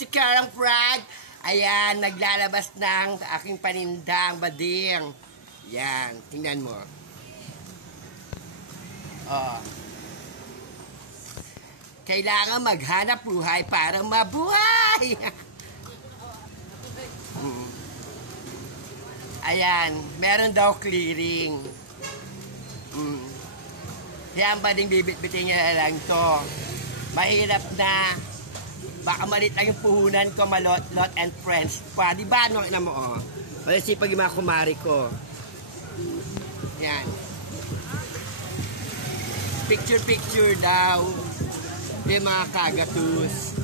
si Karang Prag. Ayan, naglalabas ng aking panindang bading. Yan, tingnan mo. Oh. Kailangan maghanap buhay para mabuhay. Ayan, meron daw clearing. Yan ba ding bibit-bitin niya lang to. Mahirap na. Baka malit lang yung puhunan ko, malot, lot and friends pa. Diba, ano na mo, oh. Kasi pag yung mga kumari ko. Yan. Picture-picture daw. Yung mga kagatus.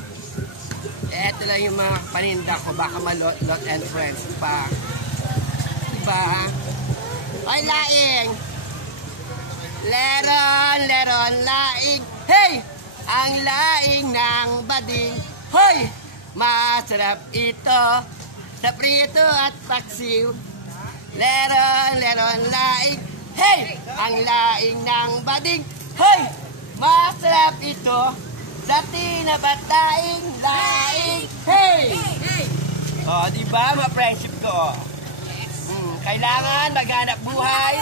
Eto lang yung mga paninda ko. Baka malot, lot and friends pa. Diba? Ay, laing! Leron, leron, laing. Hey! Ang laing ng bading. Hoy! Masarap ito. Sa prito at paksiw. Leron, leron, laing. Hey! Ang laing ng bading. Hoy! Masarap ito. Sa tinabataing laing. Hey! O, diba mga friendship ko? Kailangan maghanap buhay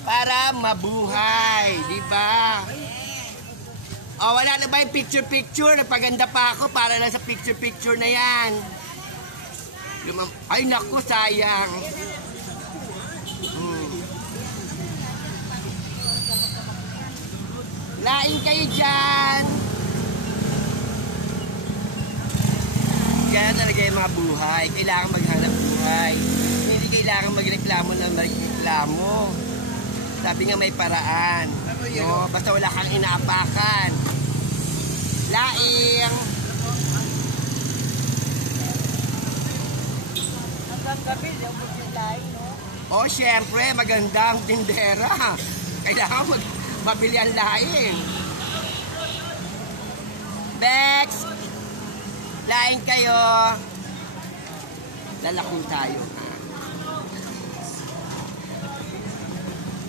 para mabuhay, di ba? O, wala na ba yung picture-picture? Nagpaganda pa ako para lang sa picture-picture na yan. Ay, naku, sayang. Lain kayo dyan. Kaya talaga yung mga buhay. Kailangan maghanap buhay. Hindi kailangan magreklamo na magreklamo. Sabi nga may paraan. No? Basta wala kang inaapakan. Laing. Hanggang gabi, yung laing, no? O, syempre, magandang tindera. Kailangan mabili ang laing. Bex! Laing kayo. Lalakong tayo.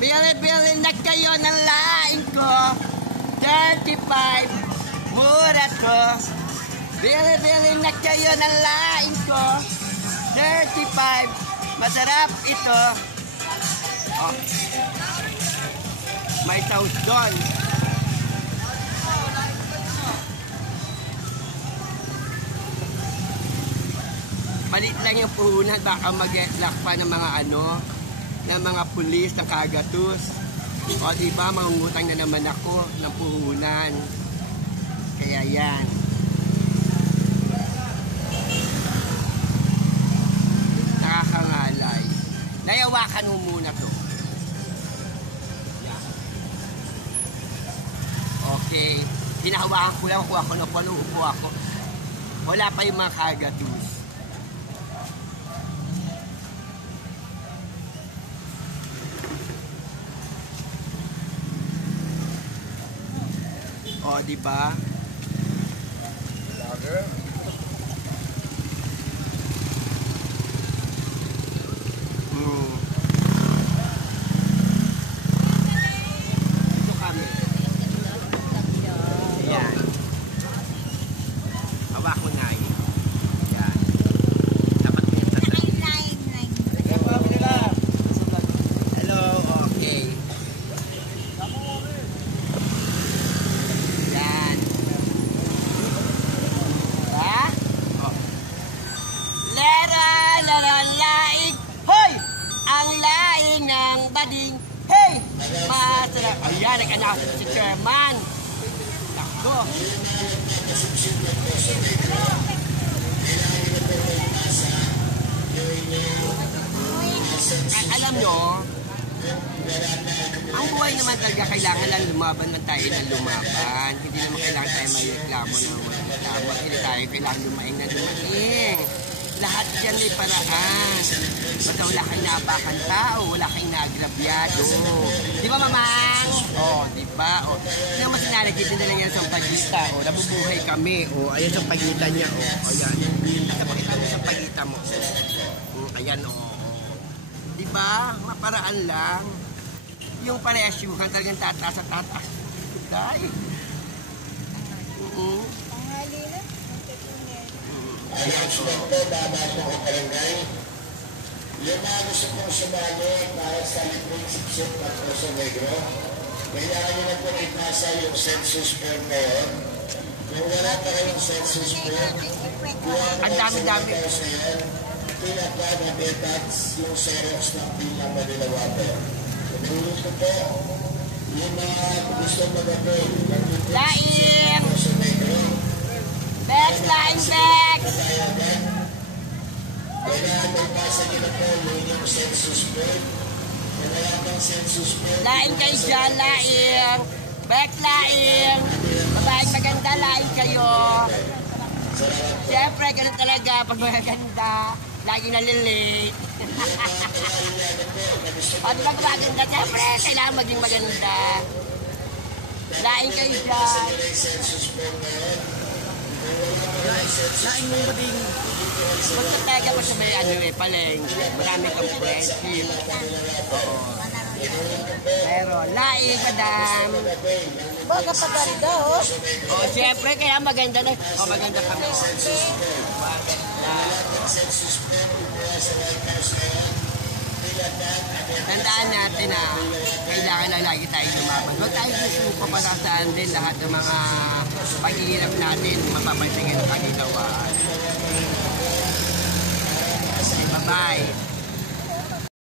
Bili-bili na kayo ng laing ko. 35. Mura to. Bili-bili na kayo ng laing ko. 35. Masarap ito. Oh. May toast doon. Malit lang yung puhunan, baka mag-etlak pa ng mga ng mga pulis, ng kagatus. O diba, mangungutang na naman ako ng puhunan. Kaya yan. Nakakangalay. Nayawakan mo muna to. Okay. Hinahawakan ko lang, kuha ko na panuupo ako. Wala pa yung mga kagatus. O, diba? Ito kami. Ayan. Hawak mo na yun. Ayan. Dapat mo yung tatay. Hello, okay. Yan. Ha? Oh. Lera, laing. Hoy! Ang laing ng bading. Hey! Masarap. Ayan, nag-anak si Chairman. Takbo. Alam nyo, ang buhay naman talaga kailangan lang lumaban man tayo ng lumaban. Hindi naman kailangan tayo may reklamo ng reklamo. Hindi tayo kailangan lumaing na lumaing. Lahat yan may paraan. Basta wala kang naapakan tao, wala kang naagrabyado. Di ba, mamang? O, di ba? O, hindi naman sinalagit na lang yan sa pagita. O, nabubuhay kami. O, ayan sa pagita niya. O, ayan. Napakita mo sa pagita mo. O, ayan, o. Di ba? Maparaan lang. Yung paresyuhan talagang tataas at tataas. Dahil. Tanghali na. Ayan po. po, dapat po ang barangay. Yung mga gusto pong sumali para sa libreng siksyon ng Puso Negro, kailangan nyo na po ipasa yung census form na yun. Kung wala pa kayong census form, Ang dami-dami. pinaka na detats yung Xerox ng bilang Manila Water. Pinulit ko po, yung mga gusto mag-apel ng Laing! Puso Negro, Bex! Laing, Bex! kailangan may pasa nyo na po yung census form. Kung wala pang census form, Laing kayo dyan, laing! Bex, laing! Babaeng maganda, laing kayo! Siyempre, ganun talaga, pag maganda, lagi nalilate. Pag maganda, siyempre, kailangan maging maganda. Laing kayo dyan. Laing mo ba din? Magtataga mo sa may ano eh, paleng. Marami kang friendship. Oo. Pero, laing, madam. Baga pa ganda, oh. Oh, siyempre, kaya maganda na. Oh, maganda kami. Tandaan natin na kailangan na lagi tayo lumaban. Huwag tayo susuko para saan din lahat ng mga paghihirap natin, mapapansin ng kaginawa. Bye-bye.